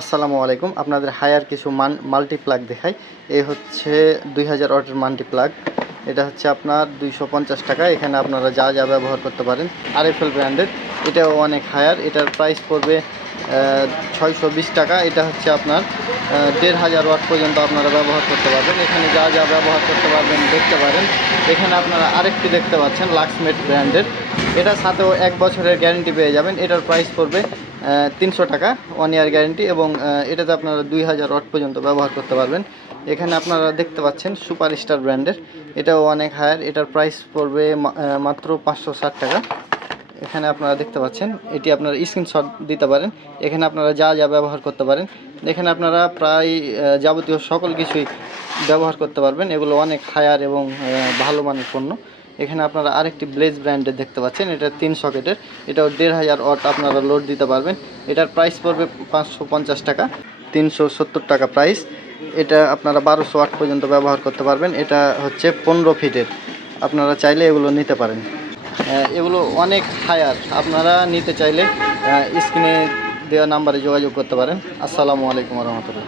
আসসালামু আলাইকুম। আপনাদের হায়ার কিছু মাল্টি প্লাগ দেখাই। এই হচ্ছে 2000 ওয়াটের মাল্টি প্লাগ। এটা হচ্ছে আপনার 250 টাকা। এখানে আপনারা যা যা ব্যবহার করতে পারেন। আরএফএল ব্র্যান্ডের, এটাও অনেক হায়ার। এটার প্রাইস পড়বে 620 টাকা। এটা হচ্ছে আপনার 1500 ওয়াট পর্যন্ত আপনারা ব্যবহার করতে পারবেন। এখানে যা যা ব্যবহার করতে পারবেন দেখতে পারেন। এখানে আপনারা আরেকটি দেখতে পাচ্ছেন লাক্সমেট ব্র্যান্ডের। এটার সাথেও 1 বছরের গ্যারেন্টি পেয়ে যাবেন। এটার প্রাইস পড়বে 300 টাকা, 1 ইয়ার গ্যারেন্টি, এবং এটাতে আপনারা 2000 ওয়াট পর্যন্ত ব্যবহার করতে পারবেন। এখানে আপনারা দেখতে পাচ্ছেন সুপারস্টার ব্র্যান্ডের, এটাও অনেক হায়ার। এটার প্রাইস পড়বে মাত্র 560 টাকা। এখানে আপনারা দেখতে পাচ্ছেন, এটি আপনারা স্ক্রিনশট দিতে পারেন। এখানে আপনারা যা যা ব্যবহার করতে পারেন, এখানে আপনারা প্রায় যাবতীয় সকল কিছুই ব্যবহার করতে পারবেন। এগুলো অনেক হায়ার এবং ভালো মানের পণ্য। এখানে আপনারা আরেকটি ব্লেজ ব্র্যান্ডের দেখতে পাচ্ছেন, এটা 3 সকেটের, এটাও 1500 ওয়াট আপনারা লোড দিতে পারবেন। এটার প্রাইস পড়বে 550 টাকা, 370 টাকা প্রাইস। এটা আপনারা 1200 ওয়াট পর্যন্ত ব্যবহার করতে পারবেন। এটা হচ্ছে 15 ফিটের। আপনারা চাইলে এগুলো নিতে পারেন। এগুলো অনেক হায়ার। আপনারা নিতে চাইলে স্ক্রিনে দেওয়া নাম্বারে যোগাযোগ করতে পারেন। আসসালামু আলাইকুম রহমতুল্লাহ।